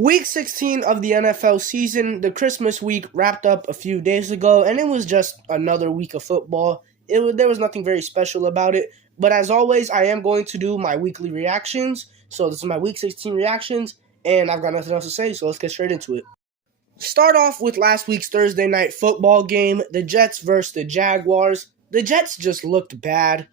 Week 16 of the NFL season, the Christmas week wrapped up a few days ago, and it was just another week of football. There was nothing very special about it, but as always, I am going to do my weekly reactions. So this is my Week 16 reactions, and I've got nothing else to say, so let's get straight into it. Start off with last week's Thursday night football game, the Jets versus the Jaguars. The Jets just looked bad.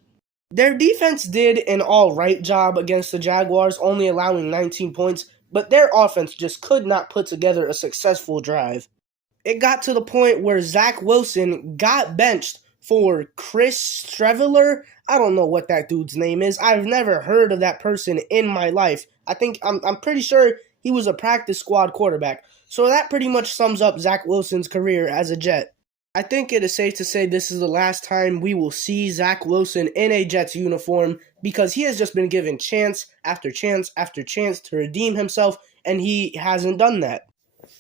Their defense did an all-right job against the Jaguars, only allowing 19 points, but their offense just could not put together a successful drive. It got to the point where Zach Wilson got benched for Chris Streveler. I don't know what that dude's name is. I've never heard of that person in my life. I'm pretty sure he was a practice squad quarterback. So that pretty much sums up Zach Wilson's career as a Jet. I think it is safe to say this is the last time we will see Zach Wilson in a Jets uniform because he has just been given chance after chance after chance to redeem himself, and he hasn't done that.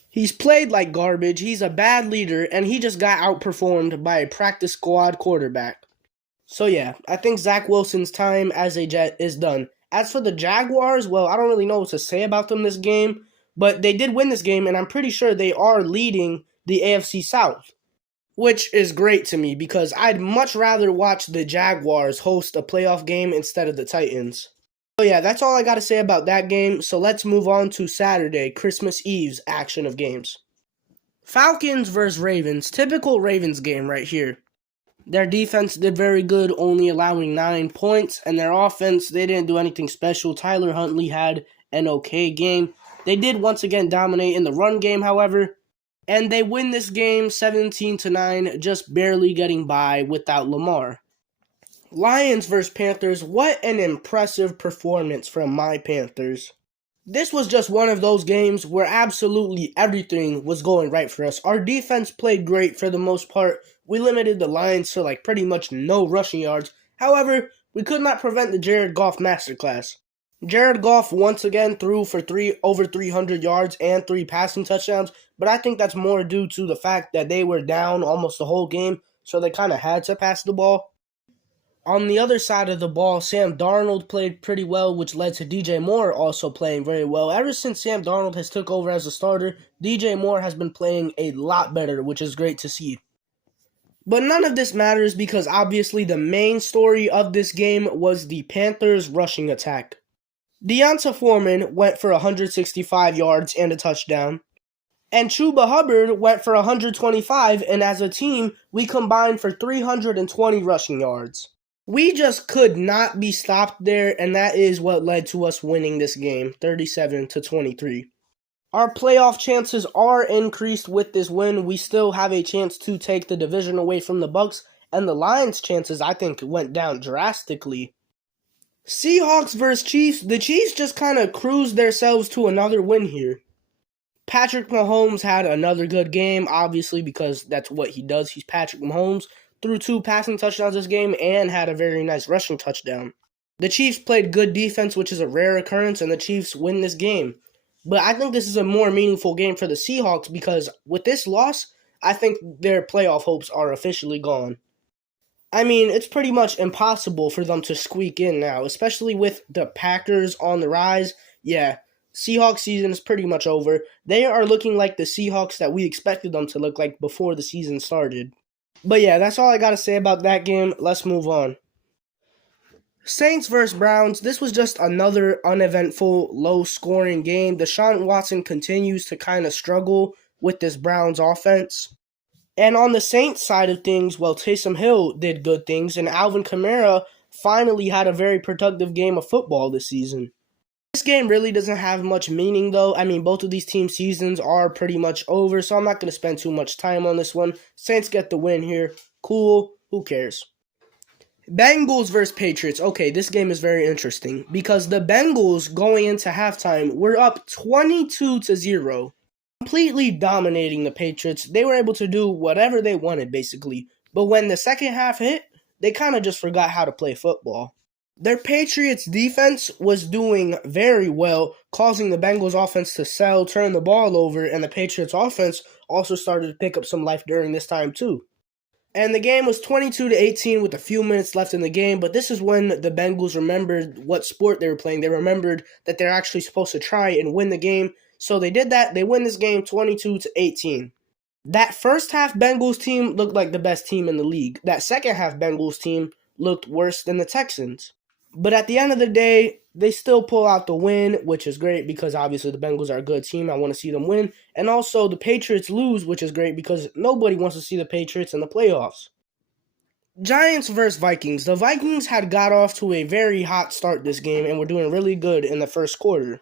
He's played like garbage, he's a bad leader, and he just got outperformed by a practice squad quarterback. So yeah, I think Zach Wilson's time as a Jet is done. As for the Jaguars, well, I don't really know what to say about them this game, but they did win this game, and I'm pretty sure they are leading the AFC South. Which is great to me because I'd much rather watch the Jaguars host a playoff game instead of the Titans. So yeah, that's all I got to say about that game. So let's move on to Saturday, Christmas Eve's action of games. Falcons versus Ravens. Typical Ravens game right here. Their defense did very good, only allowing 9 points. And their offense, they didn't do anything special. Tyler Huntley had an okay game. They did once again dominate in the run game, however. And they win this game 17-9, just barely getting by without Lamar. Lions vs. Panthers, what an impressive performance from my Panthers. This was just one of those games where absolutely everything was going right for us. Our defense played great for the most part. We limited the Lions to pretty much no rushing yards. However, we could not prevent the Jared Goff masterclass. Jared Goff once again threw for over 300 yards and 3 passing touchdowns, but I think that's more due to the fact that they were down almost the whole game, so they kind of had to pass the ball. On the other side of the ball, Sam Darnold played pretty well, which led to DJ Moore also playing very well. Ever since Sam Darnold has took over as a starter, DJ Moore has been playing a lot better, which is great to see. But none of this matters because obviously the main story of this game was the Panthers' rushing attack. Deonta Foreman went for 165 yards and a touchdown. And Chuba Hubbard went for 125, and as a team, we combined for 320 rushing yards. We just could not be stopped there, and that is what led to us winning this game, 37-23. Our playoff chances are increased with this win. We still have a chance to take the division away from the Bucs, and the Lions' chances, I think, went down drastically. Seahawks versus Chiefs. The Chiefs just kind of cruised themselves to another win here. Patrick Mahomes had another good game, obviously, because that's what he does. He's Patrick Mahomes. Threw 2 passing touchdowns this game and had a very nice rushing touchdown. The Chiefs played good defense, which is a rare occurrence, and the Chiefs win this game. But I think this is a more meaningful game for the Seahawks because with this loss, I think their playoff hopes are officially gone. I mean, it's pretty much impossible for them to squeak in now, especially with the Packers on the rise. Yeah, Seahawks season is pretty much over. They are looking like the Seahawks that we expected them to look like before the season started. But yeah, that's all I got to say about that game. Let's move on. Saints vs. Browns. This was just another uneventful, low-scoring game. Deshaun Watson continues to kind of struggle with this Browns offense. And on the Saints side of things, well, Taysom Hill did good things, and Alvin Kamara finally had a very productive game of football this season. This game really doesn't have much meaning, though. I mean, both of these team seasons are pretty much over, so I'm not going to spend too much time on this one. Saints get the win here. Cool. Who cares? Bengals versus Patriots. Okay, this game is very interesting because the Bengals going into halftime were up 22-0. Completely dominating the Patriots. They were able to do whatever they wanted, basically. But when the second half hit, they kind of just forgot how to play football. Their Patriots defense was doing very well, causing the Bengals offense to sell, turn the ball over, and the Patriots offense also started to pick up some life during this time too. And the game was 22-18 with a few minutes left in the game, but this is when the Bengals remembered what sport they were playing. They remembered that they're actually supposed to try and win the game, So they did that. They win this game 22-18. That first half Bengals team looked like the best team in the league. That second half Bengals team looked worse than the Texans. But at the end of the day, they still pull out the win, which is great because obviously the Bengals are a good team. I want to see them win. And also the Patriots lose, which is great because nobody wants to see the Patriots in the playoffs. Giants versus Vikings. The Vikings had got off to a very hot start this game and were doing really good in the first quarter.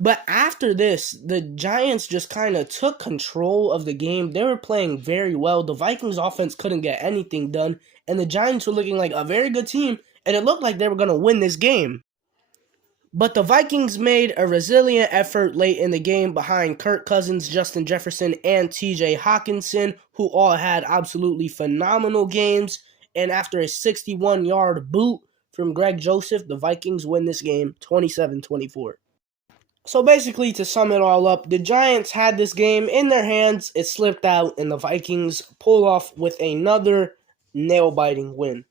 But after this, the Giants just kind of took control of the game. They were playing very well. The Vikings offense couldn't get anything done, and the Giants were looking like a very good team, and it looked like they were going to win this game. But the Vikings made a resilient effort late in the game behind Kirk Cousins, Justin Jefferson, and TJ Hawkinson, who all had absolutely phenomenal games. And after a 61-yard boot from Greg Joseph, the Vikings win this game 27-24. So basically, to sum it all up, the Giants had this game in their hands. It slipped out, and the Vikings pull off with another nail-biting win.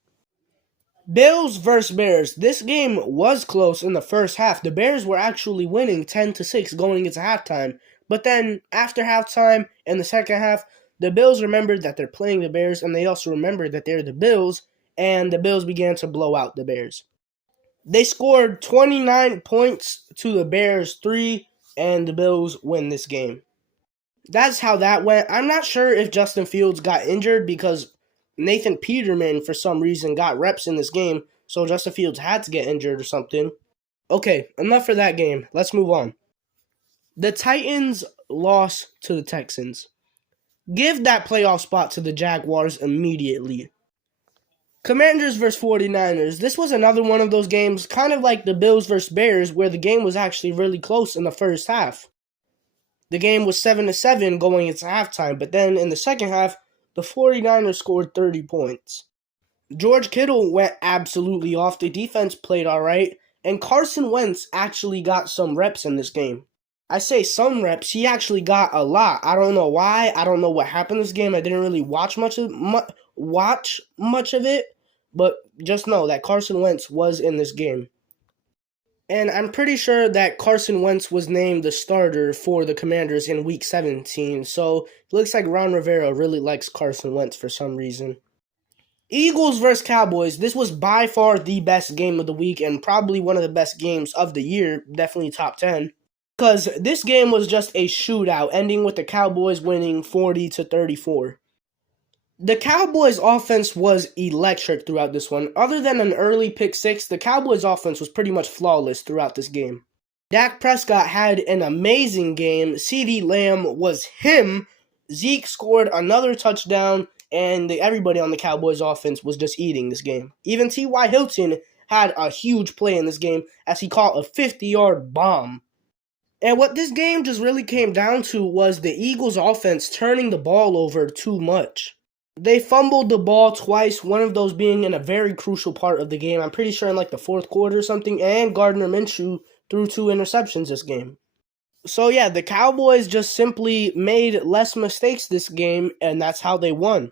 Bills versus Bears. This game was close in the first half. The Bears were actually winning 10-6 going into halftime. But then, after halftime in the second half, the Bills remembered that they're playing the Bears, and they also remembered that they're the Bills, and the Bills began to blow out the Bears. They scored 29 points to the Bears 3, and the Bills win this game. That's how that went. I'm not sure if Justin Fields got injured because Nathan Peterman, for some reason, got reps in this game, so Justin Fields had to get injured or something. Okay, enough for that game. Let's move on. The Titans lost to the Texans. Give that playoff spot to the Jaguars immediately. Commanders versus 49ers. This was another one of those games, kind of like the Bills versus Bears, where the game was actually really close in the first half. The game was 7-7 going into halftime, but then in the second half, the 49ers scored 30 points. George Kittle went absolutely off. The defense played all right, and Carson Wentz actually got some reps in this game. I say some reps. He actually got a lot. I don't know why. I don't know what happened this game. I didn't really watch much of it, but just know that Carson Wentz was in this game. And I'm pretty sure that Carson Wentz was named the starter for the Commanders in Week 17, so it looks like Ron Rivera really likes Carson Wentz for some reason. Eagles versus Cowboys. This was by far the best game of the week and probably one of the best games of the year, definitely top 10. Because this game was just a shootout, ending with the Cowboys winning 40-34. The Cowboys' offense was electric throughout this one. Other than an early pick six, the Cowboys' offense was pretty much flawless throughout this game. Dak Prescott had an amazing game. CeeDee Lamb was him. Zeke scored another touchdown, and everybody on the Cowboys' offense was just eating this game. Even T.Y. Hilton had a huge play in this game as he caught a 50-yard bomb. And what this game just really came down to was the Eagles' offense turning the ball over too much. They fumbled the ball twice, one of those being in a very crucial part of the game. I'm pretty sure in like the fourth quarter or something, and Gardner Minshew threw 2 interceptions this game. So yeah, the Cowboys just simply made less mistakes this game, and that's how they won.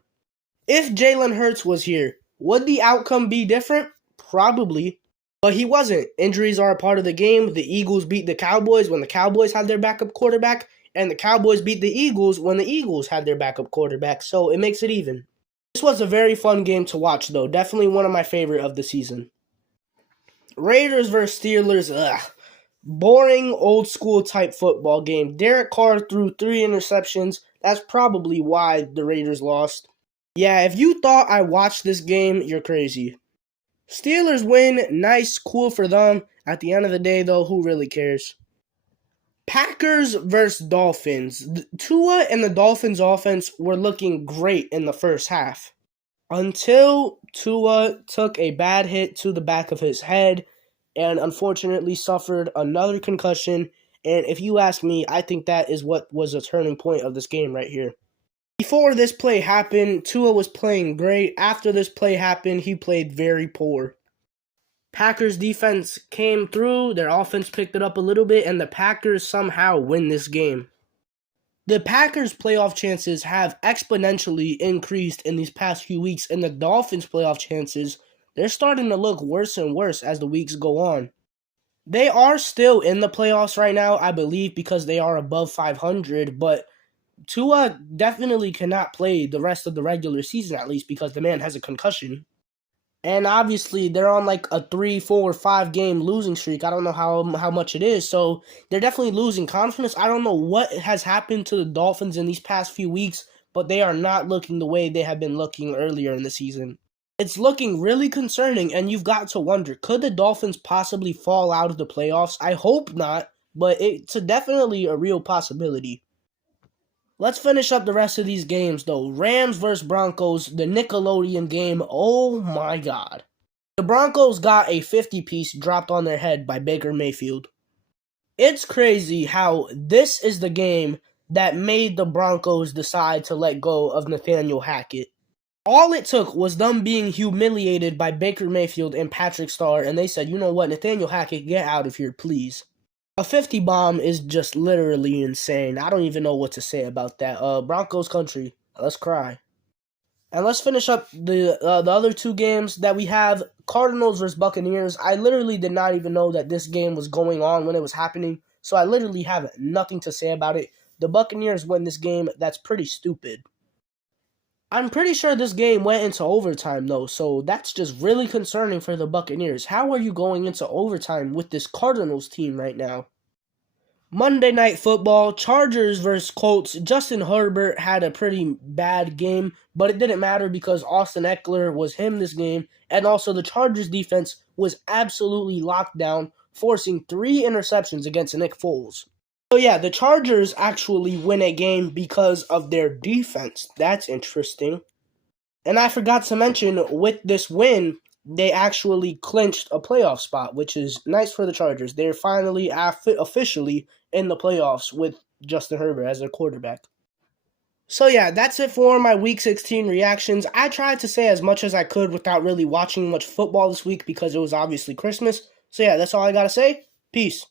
If Jalen Hurts was here, would the outcome be different? Probably. But he wasn't. Injuries are a part of the game. The Eagles beat the Cowboys when the Cowboys had their backup quarterback, and the Cowboys beat the Eagles when the Eagles had their backup quarterback, so it makes it even. This was a very fun game to watch, though. Definitely one of my favorite of the season. Raiders versus Steelers. Boring, old-school type football game. Derek Carr threw 3 interceptions. That's probably why the Raiders lost. Yeah, if you thought I watched this game, you're crazy. Steelers win. Nice, cool for them. At the end of the day, though, who really cares? Packers versus Dolphins. Tua and the Dolphins offense were looking great in the first half. Until Tua took a bad hit to the back of his head and unfortunately suffered another concussion. And if you ask me, I think that is what was a turning point of this game right here. Before this play happened, Tua was playing great. After this play happened, he played very poor. Packers defense came through, their offense picked it up a little bit, and the Packers somehow win this game. The Packers' playoff chances have exponentially increased in these past few weeks, and the Dolphins' playoff chances, they're starting to look worse and worse as the weeks go on. They are still in the playoffs right now, I believe, because they are above 500, but Tua definitely cannot play the rest of the regular season, at least, because the man has a concussion. And obviously, they're on like a 3, 4, 5 game losing streak. I don't know how much it is. So they're definitely losing confidence. I don't know what has happened to the Dolphins in these past few weeks, but they are not looking the way they have been looking earlier in the season. It's looking really concerning, and you've got to wonder, could the Dolphins possibly fall out of the playoffs? I hope not, but it's definitely a real possibility. Let's finish up the rest of these games, though. Rams versus Broncos, the Nickelodeon game. Oh my God. The Broncos got a 50-piece dropped on their head by Baker Mayfield. It's crazy how this is the game that made the Broncos decide to let go of Nathaniel Hackett. All it took was them being humiliated by Baker Mayfield and Patrick Starr, and they said, you know what, Nathaniel Hackett, get out of here, please. A 50 bomb is just literally insane. I don't even know what to say about that. Broncos country, let's cry. And let's finish up the other two games that we have. Cardinals versus Buccaneers. I literally did not even know that this game was going on when it was happening, so I literally have nothing to say about it. The Buccaneers win this game. That's pretty stupid. I'm pretty sure this game went into overtime, though, so that's just really concerning for the Buccaneers. How are you going into overtime with this Cardinals team right now? Monday Night Football, Chargers versus Colts. Justin Herbert had a pretty bad game, but it didn't matter because Austin Eckler was him this game, and also the Chargers defense was absolutely locked down, forcing 3 interceptions against Nick Foles. So yeah, the Chargers actually win a game because of their defense. That's interesting. And I forgot to mention, with this win, they actually clinched a playoff spot, which is nice for the Chargers. They're finally officially in the playoffs with Justin Herbert as their quarterback. So yeah, that's it for my Week 16 reactions. I tried to say as much as I could without really watching much football this week because it was obviously Christmas. So yeah, that's all I gotta say. Peace.